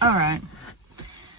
Alright,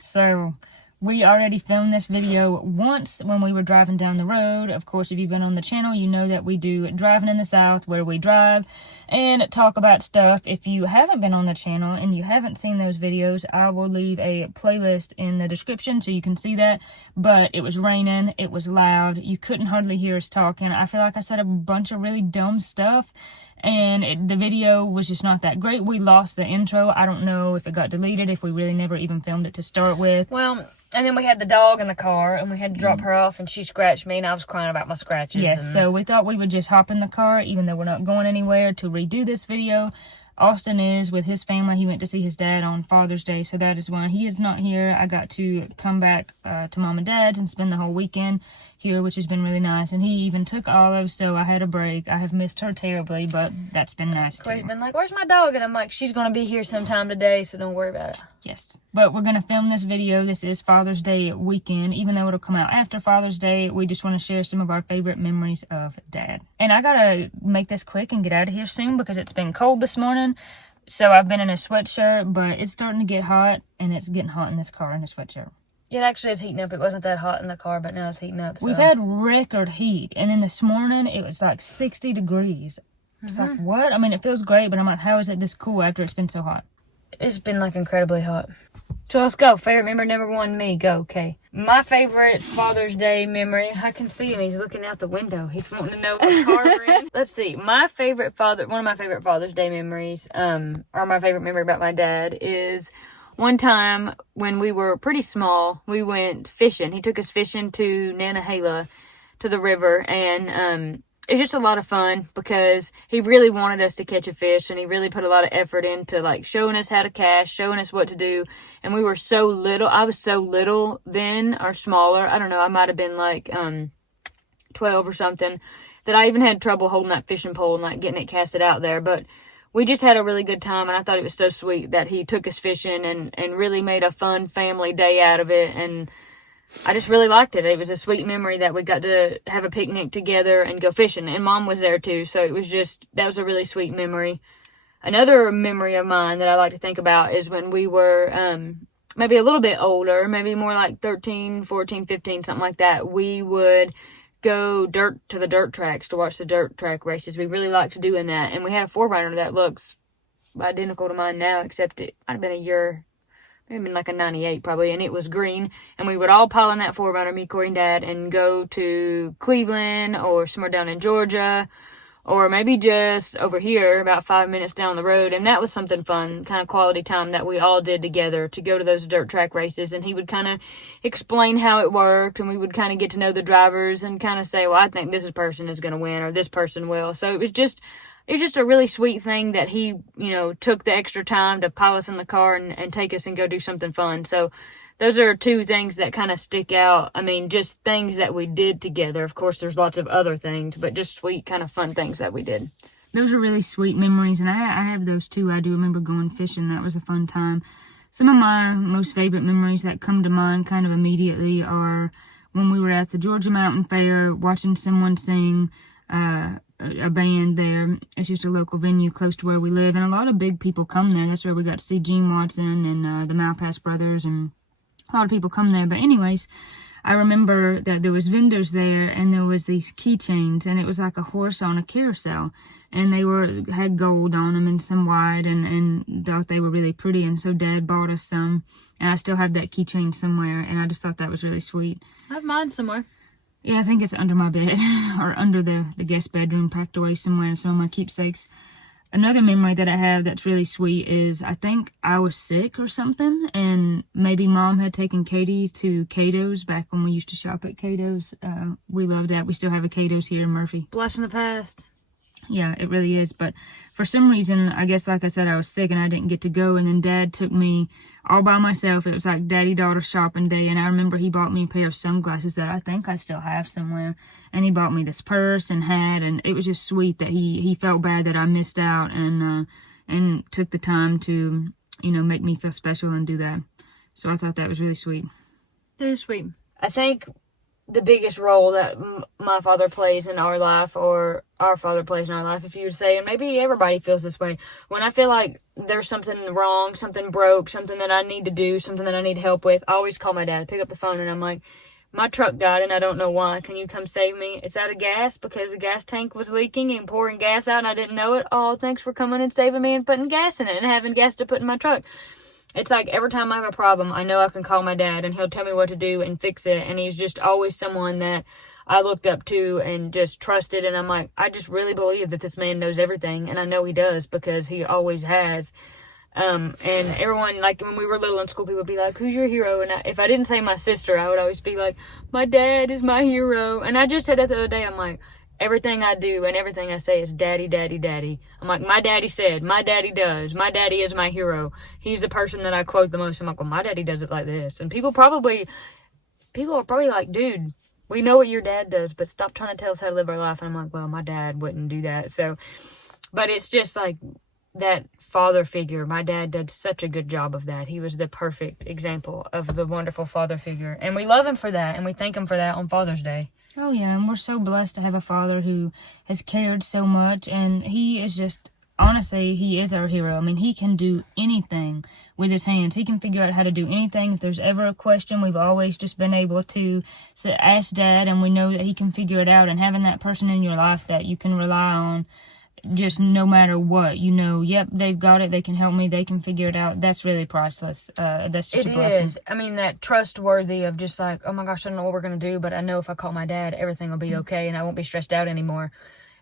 so we already filmed this video once when we were driving down the road. Of course, if you've been on the channel, you know that we do Driving in the South, where we drive and talk about stuff. If you haven't been on the channel and you haven't seen those videos, I will leave a playlist in the description so you can see that. But it was raining, it was loud, you couldn't hardly hear us talking. I feel like I said a bunch of really dumb stuff, and the video was just not that great. We lost the intro. I don't know if it got deleted, if we really never even filmed it to start with. Well, and then we had the dog in the car, and we had to drop her off, and she scratched me, and I was crying about my scratches. Yes, so we thought we would just hop in the car, even though we're not going anywhere, to redo this video. Austin is with his family. He went to see his dad on Father's Day, so that is why he is not here. I got to come back to Mom and Dad's and spend the whole weekend here, which has been really nice. And he even took Olive, so I had a break. I have missed her terribly, but that's been nice too. Corey's been like, "Where's my dog?" And I'm like, "She's going to be here sometime today, so don't worry about it." Yes, but we're going to film this video. This is Father's Day weekend. Even though it'll come out after Father's Day, we just want to share some of our favorite memories of Dad. And I got to make this quick and get out of here soon because it's been cold this morning. So I've been in a sweatshirt, but it's starting to get hot, and it's getting hot in this car in a sweatshirt. It actually is heating up. It wasn't that hot in the car, but now it's heating up. So. We've had record heat, and then this morning it was like 60 degrees. It's like, what? I mean, it feels great, but I'm like, how is it this cool after it's been so hot? It's been like incredibly hot. So let's go. Favorite memory number one, me. Go, okay. My favorite Father's Day memory. I can see him. He's looking out the window. He's wanting to know what car we're in. Let's see. One of my favorite Father's Day memories, or my favorite memory about my dad is one time when we were pretty small, we went fishing. He took us fishing to Nantahala, to the river, and it was just a lot of fun because he really wanted us to catch a fish, and he really put a lot of effort into like showing us how to cast, showing us what to do. And we were so little. I was so little then, or smaller. I don't know. I might have been like 12 or something, that I even had trouble holding that fishing pole and like getting it casted out there. But we just had a really good time, and I thought it was so sweet that he took us fishing and really made a fun family day out of it. And I just really liked it. It was a sweet memory that we got to have a picnic together and go fishing. And Mom was there too, so it was just, that was a really sweet memory. Another memory of mine that I like to think about is when we were maybe a little bit older, maybe more like 13, 14, 15, something like that. We would go to the dirt tracks to watch the dirt track races. We really liked doing that. And we had a 4Runner that looks identical to mine now, except it might have been a year, maybe been like a 98 probably, and it was green. And we would all pile in that 4Runner, me, Corey, and Dad, and go to Cleveland or somewhere down in Georgia, or maybe just over here about 5 minutes down the road. And that was something fun, kind of quality time that we all did together to go to those dirt track races. And he would kind of explain how it worked, and we would kind of get to know the drivers and kind of say, well, I think this person is going to win, or this person will. So it was just a really sweet thing that he, took the extra time to pile us in the car and take us and go do something fun. So those are two things that kind of stick out. I mean, just things that we did together. Of course, there's lots of other things, but just sweet, kind of fun things that we did. Those are really sweet memories, and I have those too. I do remember going fishing. That was a fun time. Some of my most favorite memories that come to mind kind of immediately are when we were at the Georgia Mountain Fair, watching someone sing, a band there. It's just a local venue close to where we live, and a lot of big people come there. That's where we got to see Gene Watson and the Malpass brothers, and a lot of people come there. But anyways, I remember that there was vendors there, and there was these keychains, and it was like a horse on a carousel, and they had gold on them and some white, and thought they were really pretty. And so Dad bought us some, and I still have that keychain somewhere, and I just thought that was really sweet. I have mine somewhere. Yeah, I think it's under my bed or under the guest bedroom, packed away somewhere in some of my keepsakes. Another memory that I have that's really sweet is I think I was sick or something, and maybe Mom had taken Katie to Cato's back when we used to shop at Cato's. We loved that. We still have a Cato's here in Murphy. Blast from the past. Yeah, it really is. But for some reason, I guess, like I said, I was sick and I didn't get to go. And then Dad took me all by myself. It was like daddy-daughter shopping day. And I remember he bought me a pair of sunglasses that I think I still have somewhere. And he bought me this purse and hat. And it was just sweet that he felt bad that I missed out and took the time to, make me feel special and do that. So I thought that was really sweet. It is sweet. I think the biggest role that my father plays in our life, or our father plays in our life, if you would say. And maybe everybody feels this way. When I feel like there's something wrong, something broke, something that I need to do, something that I need help with, I always call my dad, pick up the phone, and I'm like, my truck died and I don't know why. Can you come save me? It's out of gas because the gas tank was leaking and pouring gas out and I didn't know it. Oh, thanks for coming and saving me and putting gas in it and having gas to put in my truck. It's like every time I have a problem, I know I can call my dad and he'll tell me what to do and fix it. And he's just always someone that I looked up to and just trusted. And I'm like, I just really believe that this man knows everything. And I know he does because he always has. And everyone, like when we were little in school, people would be like, who's your hero? And if I didn't say my sister, I would always be like, my dad is my hero. And I just said that the other day. I'm like, everything I do and everything I say is daddy, daddy, daddy. I'm like, my daddy said, my daddy does. My daddy is my hero. He's the person that I quote the most. I'm like, well, my daddy does it like this. And people are probably like, dude, we know what your dad does, but stop trying to tell us how to live our life. And I'm like, well, my dad wouldn't do that. So, but it's just like that father figure. My dad did such a good job of that. He was the perfect example of the wonderful father figure. And we love him for that. And we thank him for that on Father's Day. Oh, yeah, and we're so blessed to have a father who has cared so much, and he is just, honestly, he is our hero. I mean, he can do anything with his hands. He can figure out how to do anything. If there's ever a question, we've always just been able to ask Dad, and we know that he can figure it out, and having that person in your life that you can rely on just no matter what, you know, yep, they've got it, they can help me, they can figure it out. That's really priceless. That's such a blessing. It is. I mean, that trustworthy of just like, oh my gosh, I don't know what we're going to do, but I know if I call my dad, everything will be okay and I won't be stressed out anymore.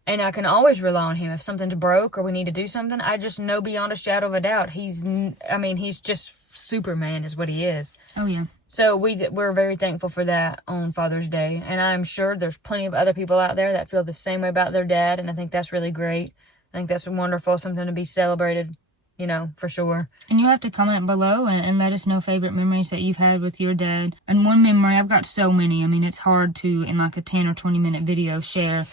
And I can always rely on him. If something's broke or we need to do something, I just know beyond a shadow of a doubt. He's just Superman is what he is. Oh, yeah. So we're very thankful for that on Father's Day. And I'm sure there's plenty of other people out there that feel the same way about their dad. And I think that's really great. I think that's wonderful, something to be celebrated, you know, for sure. And you'll have to comment below and let us know favorite memories that you've had with your dad. And one memory, I've got so many. I mean, it's hard to, in like a 10 or 20 minute video, share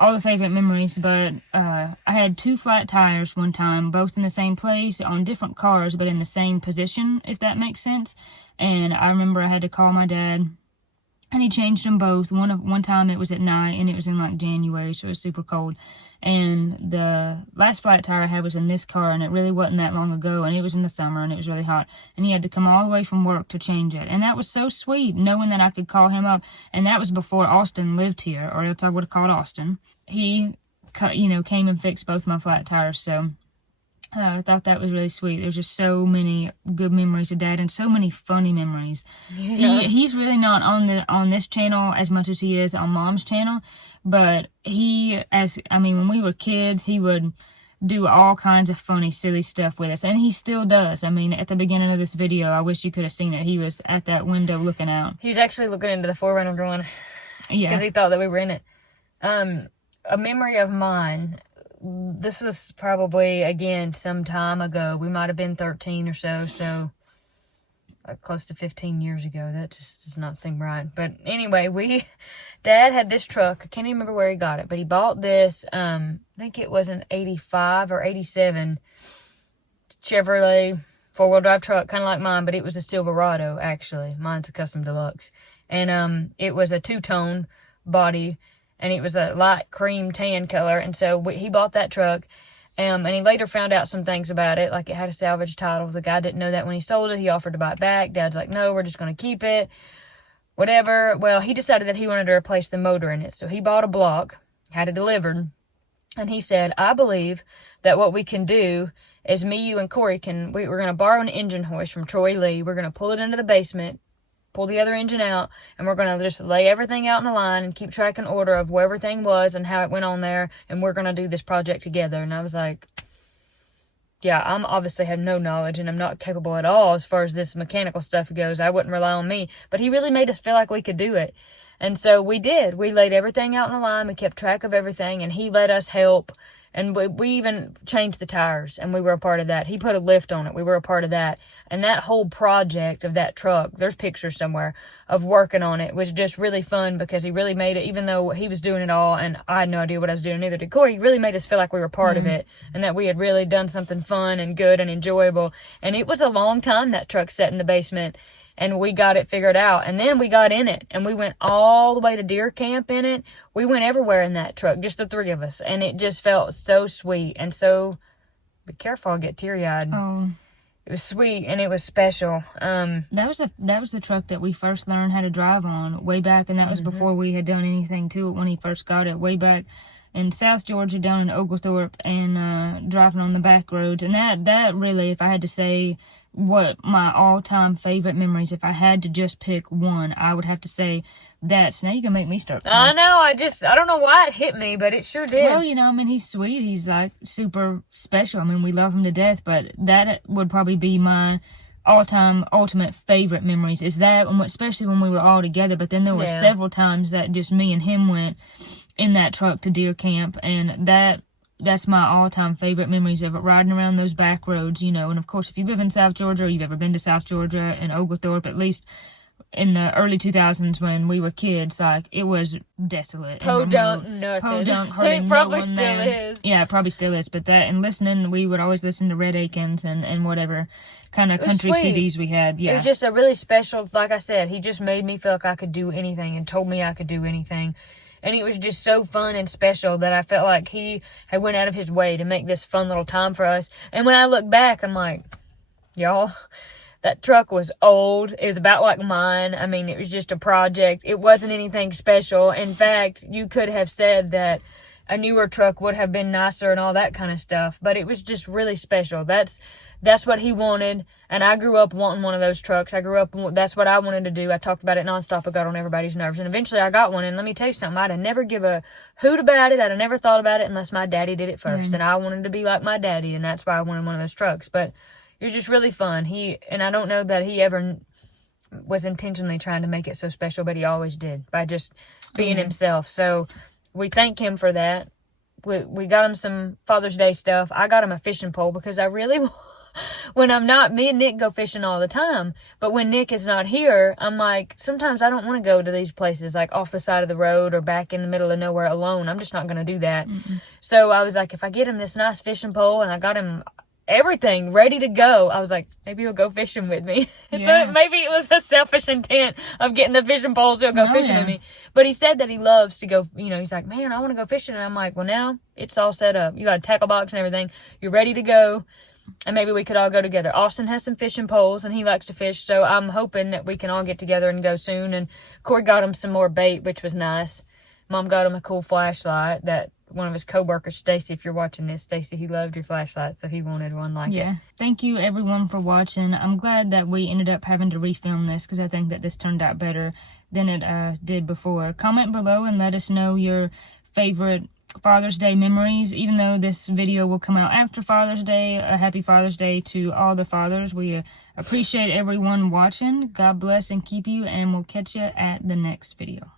all the favorite memories, but I had 2 flat tires one time, both in the same place on different cars, but in the same position, if that makes sense. And I remember I had to call my dad, and he changed them both. One time it was at night, and it was in like January, so it was super cold. And the last flat tire I had was in this car, and it really wasn't that long ago, and it was in the summer, and it was really hot. And he had to come all the way from work to change it. And that was so sweet, knowing that I could call him up. And that was before Austin lived here, or else I would have called Austin. He, came and fixed both my flat tires, so I thought that was really sweet. There's just so many good memories of Dad and so many funny memories. Yeah. He's really not on this channel as much as he is on Mom's channel, but when we were kids, he would do all kinds of funny, silly stuff with us, and he still does. I mean, at the beginning of this video, I wish you could have seen it. He was at that window looking out. He was actually looking into the 4Runner drawing. Yeah. Because he thought that we were in it. A memory of mine, this was probably, again, some time ago. We might have been 13 or so like close to 15 years ago. That just does not seem right. But anyway, Dad had this truck. I can't even remember where he got it, but he bought this, I think it was an 85 or 87 Chevrolet 4-wheel drive truck, kind of like mine, but it was a Silverado, actually. Mine's a custom deluxe. And it was a 2-tone body, and it was a light cream tan color. And so he bought that truck, and he later found out some things about it, like it had a salvage title. The guy didn't know that when he sold it. He offered to buy it back. Dad's like, no, we're just going to keep it. Whatever. Well, he decided that he wanted to replace the motor in it. So he bought a block, had it delivered, and he said, I believe that what we can do is me, you, and Corey we're going to borrow an engine hoist from Troy Lee. We're going to pull it into the basement, pull the other engine out, and we're going to just lay everything out in the line and keep track and order of where everything was and how it went on there, and we're going to do this project together. And I was like, yeah, I'm obviously have no knowledge, and I'm not capable at all as far as this mechanical stuff goes. I wouldn't rely on me. But he really made us feel like we could do it. And so we did. We laid everything out in the line. We kept track of everything, and he let us help. And we even changed the tires, and we were a part of that. He put a lift on it. We were a part of that. And that whole project of that truck, there's pictures somewhere of working on it, was just really fun because he really made it, even though he was doing it all, and I had no idea what I was doing, neither did Corey. He really made us feel like we were part of it, and that we had really done something fun and good and enjoyable. And it was a long time that truck sat in the basement. and we got it figured out. And then we got in it, and we went all the way to deer camp in it. We went everywhere in that truck, just the three of us, and it just felt so sweet and so. Be careful, I'll get teary-eyed. Oh. It was sweet and it was special. That was the truck that we first learned how to drive on way back, and that was before we had done anything to it when he first got it, way back in South Georgia, down in Oglethorpe, and driving on the back roads. And that really, if I had to say what my all-time favorite memories, if I had to just pick one, I would have to say that's. Now you're gonna make me start crying. I know. I don't know why it hit me, but it sure did. Well, I mean, he's sweet. He's like super special. I mean, we love him to death, but that would probably be my all-time ultimate favorite memories, is that, especially when we were all together. But then there were several times that just me and him went in that truck to deer camp, and that's my all-time favorite memories of it, riding around those back roads, and of course, if you live in South Georgia, or you've ever been to South Georgia and Oglethorpe, at least in the early 2000s when we were kids, like, it was desolate. Podunk nothing. Podunk hurting. It probably no one still there. is. Yeah, it probably still is. But that, and listening, we would always listen to Red Akins and whatever kind of country sweet. CDs we had. Yeah. It was just a really special, like I said, he just made me feel like I could do anything and told me I could do anything. And it was just so fun and special that I felt like he had went out of his way to make this fun little time for us. And when I look back, I'm like, y'all, that truck was old. It was about like mine. I mean, it was just a project. It wasn't anything special. In fact, you could have said that a newer truck would have been nicer and all that kind of stuff. But it was just really special. That's what he wanted. And I grew up wanting one of those trucks. That's what I wanted to do. I talked about it nonstop. I got on everybody's nerves. And eventually I got one. And let me tell you something. I'd have never give a hoot about it. I'd have never thought about it unless my daddy did it first. And I wanted to be like my daddy. And that's why I wanted one of those trucks. But it was just really fun. And I don't know that he ever was intentionally trying to make it so special, but he always did by just being himself. So we thank him for that. We got him some Father's Day stuff. I got him a fishing pole because I really, when I'm not, me and Nick go fishing all the time. But when Nick is not here, I'm like, sometimes I don't want to go to these places like off the side of the road or back in the middle of nowhere alone. I'm just not going to do that. So I was like, if I get him this nice fishing pole, and I got him everything ready to go, I was like, maybe he'll go fishing with me. Yeah. So maybe it was a selfish intent of getting the fishing poles, he'll go fishing with me. But he said that he loves to go, he's like, man, I want to go fishing. And I'm like, well, now it's all set up. You got a tackle box and everything. You're ready to go. And maybe we could all go together. Austin has some fishing poles and he likes to fish. So I'm hoping that we can all get together and go soon. And Corey got him some more bait, which was nice. Mom got him a cool flashlight that one of his co-workers, Stacy, if you're watching this, Stacy, he loved your flashlight, so he wanted one like it. Thank you, everyone, for watching. I'm glad that we ended up having to refilm this because I think that this turned out better than it did before. Comment below and let us know your favorite Father's Day memories. Even though this video will come out after Father's Day, a happy Father's Day to all the fathers. We appreciate everyone watching. God bless and keep you, and we'll catch you at the next video.